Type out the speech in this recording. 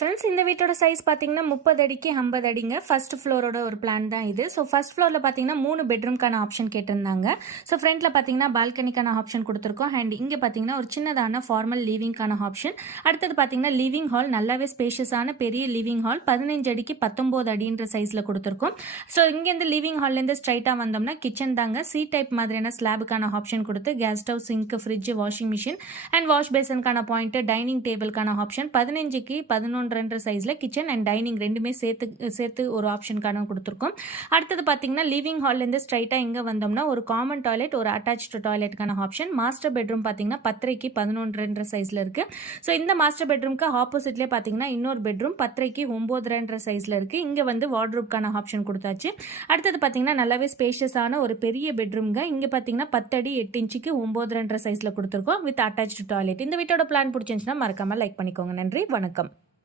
Friends இந்த வீட்டோட size பார்த்தீங்கன்னா 30 அடிக்கு 50 அடிங்க. ஃபர்ஸ்ட் ஃப்ளோரோட ஒரு பிளான் தான் இது. ஸோ ஃபர்ஸ்ட் ஃப்ளோரில் பார்த்தீங்கன்னா 3 பெட்ரூம்க்கான ஆப்ஷன் கேட்டிருந்தாங்க. ஸோ ஃப்ரண்ட்டில் பார்த்தீங்கன்னா பால்கனிக்கான ஆப்ஷன் கொடுத்துருக்கோம். அண்ட் இங்கே பார்த்தீங்கன்னா ஒரு சின்னதான ஃபார்மல் லிவிங்கான ஆப்ஷன். அடுத்தது பார்த்தீங்கன்னா லிவிங் ஹால் நல்லாவே ஸ்பேஷியஸான பெரிய லிவிங் ஹால் 15 அடிக்கு 19 அடின்ற சைஸில் கொடுத்துருக்கோம். ஸோ இங்கேருந்து லிவிங் ஹால்லேருந்து ஸ்ட்ரைட்டாக வந்தோம்னா கிச்சன் தாங்க. சி டைப் மாதிரியான ஸ்லாபுக்கான ஆப்ஷன் கொடுத்து gas stove, sink, fridge, washing machine and wash பேசனுக்கான பாயிண்ட், டைனிங் டேபிளுக்கான ஆப்ஷன் 15க்கு 11 சைஸ்ல கிச்சன் அண்ட் டைனிங் ரெண்டுமே சேர்த்து ஒரு ஆப்ஷனுக்கான கொடுத்துருக்கோம். அடுத்தது பார்த்தீங்கன்னா லிவிங் ஹால்ல இருந்து ஸ்ட்ரைட்டா இங்க வந்தோம்னா ஒரு காமன் டாய்லெட், ஒரு அட்டாச்டு டாய்லெட்டுக்கான ஆப்ஷன். மாஸ்டர் பெட்ரூம் பார்த்தீங்கன்னா 10க்கு 11 சைஸ்ல இருக்கு. ஸோ இந்த மாஸ்டர் பெட்ரூம்க்கு ஆப்போசிட்லேயே பார்த்தீங்கன்னா இன்னொரு பெட்ரூம் 10க்கு 9 சைஸ்ல இருக்கு. இங்க வந்து வார்ட்ரோப்கான ஆப்ஷன் கொடுத்தாச்சு. அடுத்தது பார்த்தீங்கன்னா நல்லாவே ஸ்பேஷியஸான ஒரு பெரிய பெட்ரூம்ங்க. இங்க பார்த்தீங்கன்னா 10 அடி 8 இன்ச்சுக்கு 9 சைஸ்ல கொடுத்துருக்கோம் வித் அட்டாச்டு டாய்லெட். இந்த வீட்டோட பிளான் பிடிச்சிருந்துச்சுன்னா மறக்காம லைக் பண்ணிக்கோங்க. நன்றி, வணக்கம்.